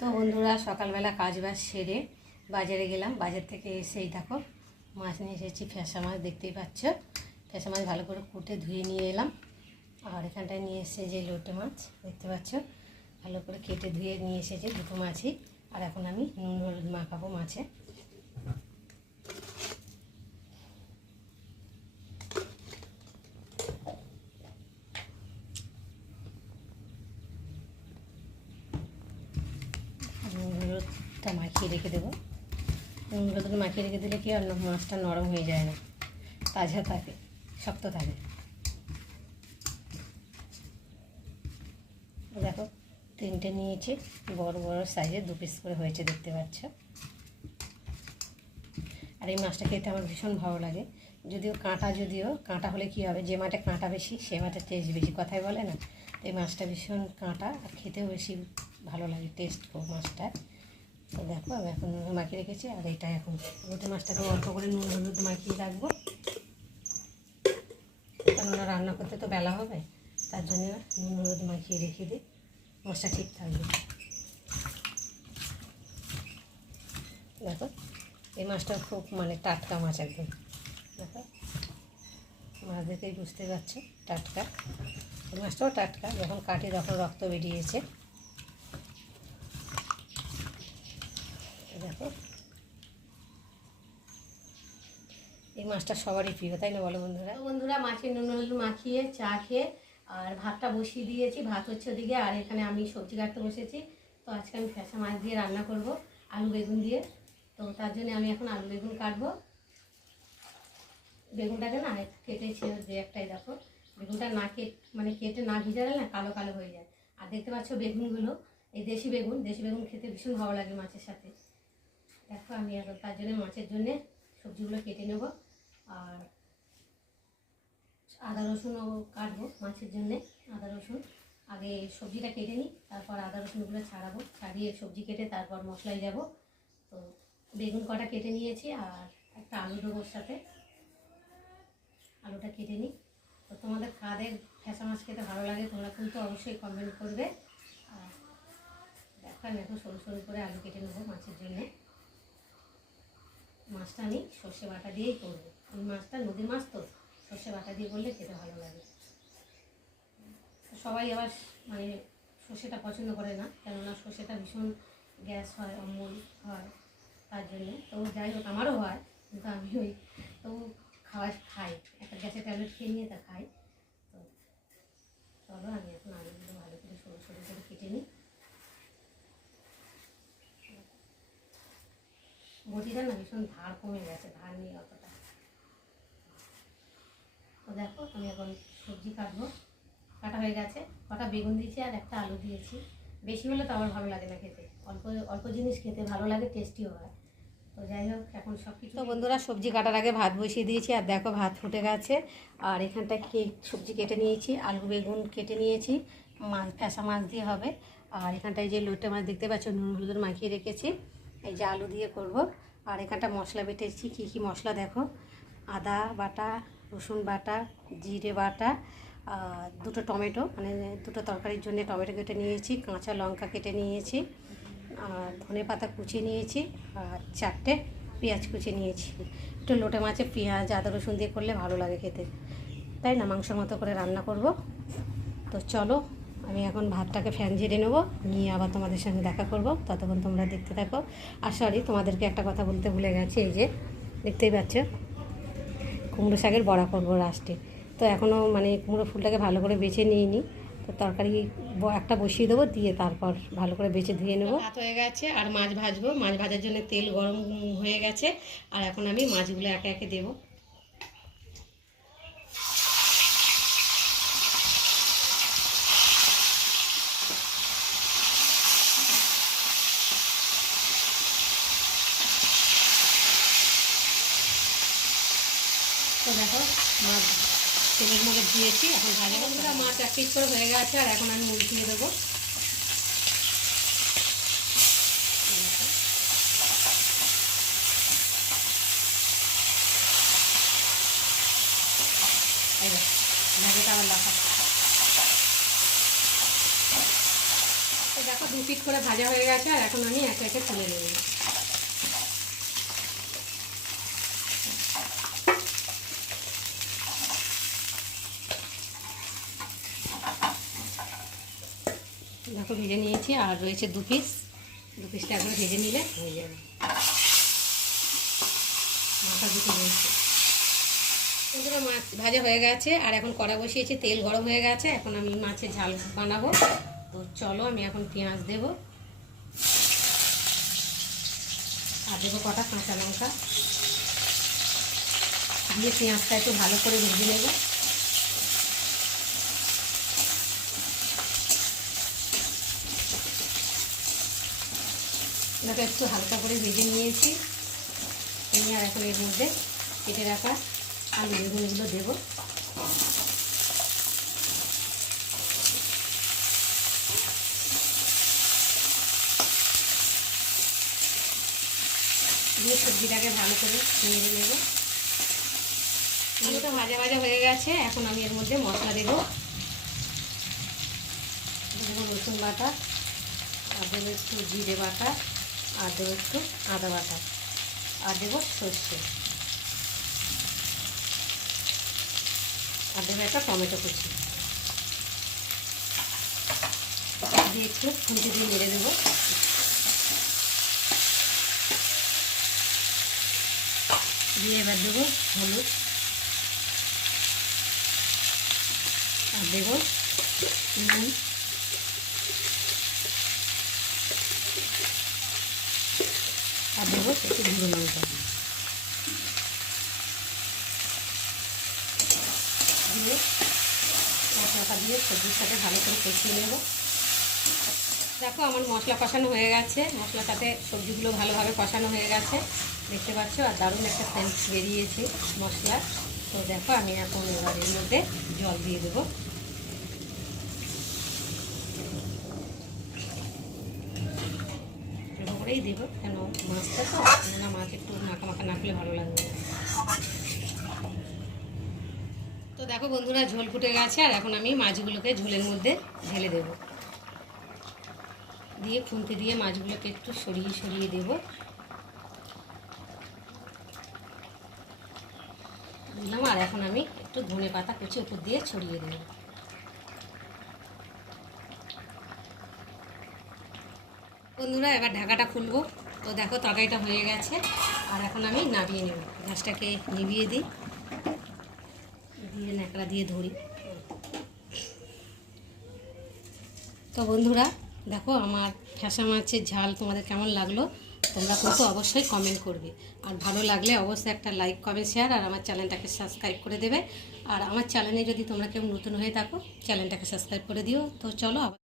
তো বন্ধুরা, সকালবেলা কাজ বাজ সেরে বাজারে গেলাম। বাজার থেকে এসেই দেখো মাছ নিয়ে এসেছি, ফ্যাসা মাছ। দেখতেই পাচ্ছ, ফ্যাসা মাছ ভালো করে কুটে ধুয়ে নিয়ে এলাম। আর এখানটায় নিয়ে এসে যে লোটে মাছ দেখতে পাচ্ছ, ভালো করে কেটে ধুয়ে নিয়ে এসেছে দুটো মাছই। আর এখন আমি নুন হলুদ মাখাবো মাছে। নুন হলুদটা মাখিয়ে রেখে দেবো। নুন হলুদ মাখিয়ে রেখে দিলে কি আর মাছটা নরম হয়ে যায় না, তাজা থাকে, শক্ত থাকে। দেখো তিনটে নিয়েছি, বড় বড় সাইজের 2 পিস করে হয়েছে, দেখতে পাচ্ছ। আর এই মাছটা খেতে আমার ভীষণ ভালো লাগে। যদিও কাঁটা হলে কী হবে, যে মাঠে কাঁটা বেশি সে মাঠে টেস্ট বেশি, কথাই বলে না। এই মাছটা ভীষণ কাঁটা, আর খেতেও বেশি ভালো লাগে, টেস্ট খুব মাছটা। তো দেখো আমি এখন নুন মাখিয়ে রেখেছি। আর এইটা এখন লোটে মাছটাকে অল্প করে নুন হলুদ মাখিয়ে রাখবো, কেননা রান্না করতে তো বেলা হবে, তার জন্য নুন হলুদ মাখিয়ে রেখে দিই, মাছটা ঠিক থাকবে। দেখো এই মাছটা খুব টাটকা মাছ একদম। দেখো মাছ দেখেই বুঝতে পারছো টাটকা। এই মাছটাও টাটকা, যখন কাটি তখন রক্ত বেরিয়েছে। দেখো এই মাছটা সবারই প্রিয়, তাই না বলো বন্ধুরা? বন্ধুরা, মাছের নুন হলুদ মাখিয়ে চা খেয়ে আর ভাতটা বসিয়ে দিয়েছি, ভাত হচ্ছে ওদিকে। আর এখানে আমি সবজি কাটতে বসেছি। তো আজকে আমি ফ্যাসা মাছ দিয়ে রান্না করব, আলু বেগুন দিয়ে। তো তার জন্য আমি এখন আলু বেগুন কাটবো। বেগুনটাকে না কেটেছি যে একটাই, দেখো বেগুনটা না কেটে না ভিজালে না কালো কালো হয়ে যায়। আর দেখতে পাচ্ছ বেগুনগুলো এই দেশি বেগুন খেতে ভীষণ ভালো লাগে মাছের সাথে। দেখো আমি এখন তার জন্য মাছের জন্যে সবজিগুলো কেটে নেব। আর আদা রসুনও কাটবো মাছের জন্যে। আদা রসুন আগে সবজিটা কেটে নিই, তারপর আদা রসুনগুলো ছাড়াবো, ছাড়িয়ে সবজি কেটে তারপর মশলায় যাব। তো বেগুন কটা কেটে নিয়েছি, আর একটা আলু দেবো ওর সাথে। আলুটা কেটে নিই। তো তোমাদের কাদের ফ্যাসা মাছ খেতে ভালো লাগে তোমরা কিন্তু অবশ্যই কমেন্ট করবে। আর দেখো আমি এখন সরু সরু করে আলু কেটে নেবো মাছের জন্যে। মাছটা আমি সর্ষে বাটা দিয়েই করবো। ওই মাছটা নদীর মাছ, তো সর্ষে বাটা দিয়ে করলে খেতে ভালো লাগে। সবাই আবার সর্ষেটা পছন্দ করে না, কেননা সর্ষেটা ভীষণ গ্যাস হয়, অম্বল হয়, তার জন্যে। তো যাই হোক আমারও হয়, কিন্তু আমি তবু খাই, একটা গ্যাসের ট্যাবলেট খেয়ে নিয়ে তা খাই। তো চলো আমি এখন আলুগুলো ভালো করে সরু সরু করে কেটে নিই। বটিটা না ভীষণ ধার কমে গেছে, ধার নেই অতটা। তো দেখো আমি এখন সবজি কাটবো, কাটা হয়ে গেছে। কটা বেগুন দিয়েছি আর একটা আলু দিয়েছি। বেশি হলে তো আমার ভালো লাগে না খেতে, অল্প অল্প জিনিস খেতে ভালো লাগে, টেস্টিও হয়। তো যাই হোক এখন সব কিছু। তো বন্ধুরা, সবজি কাটার আগে ভাত বসিয়ে দিয়েছি, আর দেখো ভাত ফুটে গেছে। আর এখানটায় সবজি কেটে নিয়েছি, আলু বেগুন কেটে নিয়েছি, মাছ ফ্যাসা মাছ দিয়ে হবে। আর এখানটায় যে লোটে মাছ দেখতে পাচ্ছ নুন হলুদ মাখিয়ে রেখেছি, এই যে আলু দিয়ে করব। আর এখানটা মশলা বেটেছি, কী কী মশলা দেখো, আদা বাটা, রসুন বাটা, জিরে বাটা, দুটো টমেটো, দুটো তরকারির জন্য টমেটো কেটে নিয়েছি, কাঁচা লঙ্কা কেটে নিয়েছি, আর ধনে পাতা কুচিয়ে নিয়েছি, আর 4টে পেঁয়াজ কুচিয়ে নিয়েছি। একটু লোটে মাছে পেঁয়াজ আদা রসুন দিয়ে করলে ভালো লাগে খেতে, তাই না? মাংসের মতো করে রান্না করব। তো চলো আমি এখন ভাতটাকে ফ্যান ঝেড়ে নেবো, নিয়ে আবার তোমাদের সঙ্গে দেখা করব। ততক্ষণ তোমরা দেখতে থাকো। আর সরি, তোমাদেরকে একটা কথা বলতে ভুলে গেছি, এই যে দেখতেই পাচ্ছ কুমড়ো শাকের বড়া করবো লাস্টে। তো এখনও কুমড়ো ফুলটাকে ভালো করে বেছে নিইনি। তো তরকারি একটা বসিয়ে দেবো, দিয়ে তারপর ভালো করে বেছে ধুয়ে নেবো। ভাত হয়ে গেছে, আর মাছ ভাজবো। মাছ ভাজার জন্য তেল গরম হয়ে গেছে, আর এখন আমি মাছগুলো একে একে দেবো। তো দেখো মাছ তেলের মধ্যে দিয়েছি, এখন ভাজা বন্ধুরা মাছ এক পিস করে হয়ে গেছে। আর এখন আমি উল্টিয়ে দেবো। ভাজাটা আবার লাফাচ্ছে। তো দেখো দু পিঠ করে ভাজা হয়ে গেছে, আর এখন আমি একে একে তুলে নেব। দেখো ভেজে নিয়েছি, আর রয়েছে দু পিসটা একবার ভেজে নিলে হয়ে যাবে। মাথা দুটো রয়েছে। বন্ধুরা মাছ ভাজা হয়ে গেছে, আর এখন কড়া বসিয়েছি, তেল গরম হয়ে গেছে। এখন আমি মাছের ঝাল বানাবো। তো চলো আমি এখন পেঁয়াজ দেব, আর দেবো কটা কাঁচা লঙ্কা দিয়ে পেঁয়াজটা একটু ভালো করে ভেজে নেব। দেখো একটু হালকা করে ভেজে নিয়েছি। নিয়ে আর এখন এর মধ্যে কেটে রাখা আলু বেগুনগুলো দেবো। দিয়ে সবজিটাকে ভালো করে নেড়ে নেব। আলুটা ভাজা ভাজা হয়ে গেছে, এখন আমি এর মধ্যে মশলা দেবো। দেবো রসুন বাটা, আর দেবো একটু জিরে বাটা, আর দেবো একটু আদা বাটা, আর দেবো সর্ষে, আর দেবো একটা টমেটো কুচি দিয়ে একটু খুঁটি দিয়ে নেড়ে দেবো। দিয়ে এবার দেবো হলুদ, আর দেবো নুন, আর দেবো একটু গুঁড়ো লঙ্কা দিয়ে মশলাটা দিয়ে সবজির সাথে ভালো করে কষিয়ে নেব। দেখো আমার মশলা কষানো হয়ে গেছে, মশলার সাথে সবজিগুলো ভালোভাবে কষানো হয়ে গেছে, দেখতে পাচ্ছ। আর দারুণ একটা সেন্ট বেরিয়েছে মশলার। তো দেখো আমি এখন এবার এর মধ্যে জল দিয়ে দেবো। এরকম করেই দেবো, কেন মাছটা তো না, মাছ একটু মাখা মাখা না হলে ভালো লাগবে। তো দেখো বন্ধুরা ঝোল ফুটে গেছে, আর এখন আমি মাছগুলোকে ঝোলের মধ্যে ঢেলে দেবো। দিয়ে খুন্তি দিয়ে মাছগুলোকে একটু সরিয়ে সরিয়ে দেবো। দিলাম, আর এখন আমি একটু ধনে পাতা কুচি উপর দিয়ে ছড়িয়ে দেবো। বন্ধুরা এবার ঢাকাটা খুলবো। তো দেখো তরকারিটা হয়ে গেছে, আর এখন আমি নামিয়ে নেব। গ্যাসটাকে নিভিয়ে দিই, দিয়ে ন্যাকড়া দিয়ে ধরি। তো বন্ধুরা দেখো আমার ফ্যাসা মাছের ঝাল তোমাদের কেমন লাগলো তোমরা কিন্তু অবশ্যই কমেন্ট করবে, আর ভালো লাগলে অবশ্যই একটা লাইক কমেন্ট শেয়ার, আর আমার চ্যানেলটাকে সাবস্ক্রাইব করে দেবে। আর আমার চ্যানেলে যদি তোমরা কেউ নতুন হয়ে থাকো চ্যানেলটাকে সাবস্ক্রাইব করে দিও। তো চলো আবার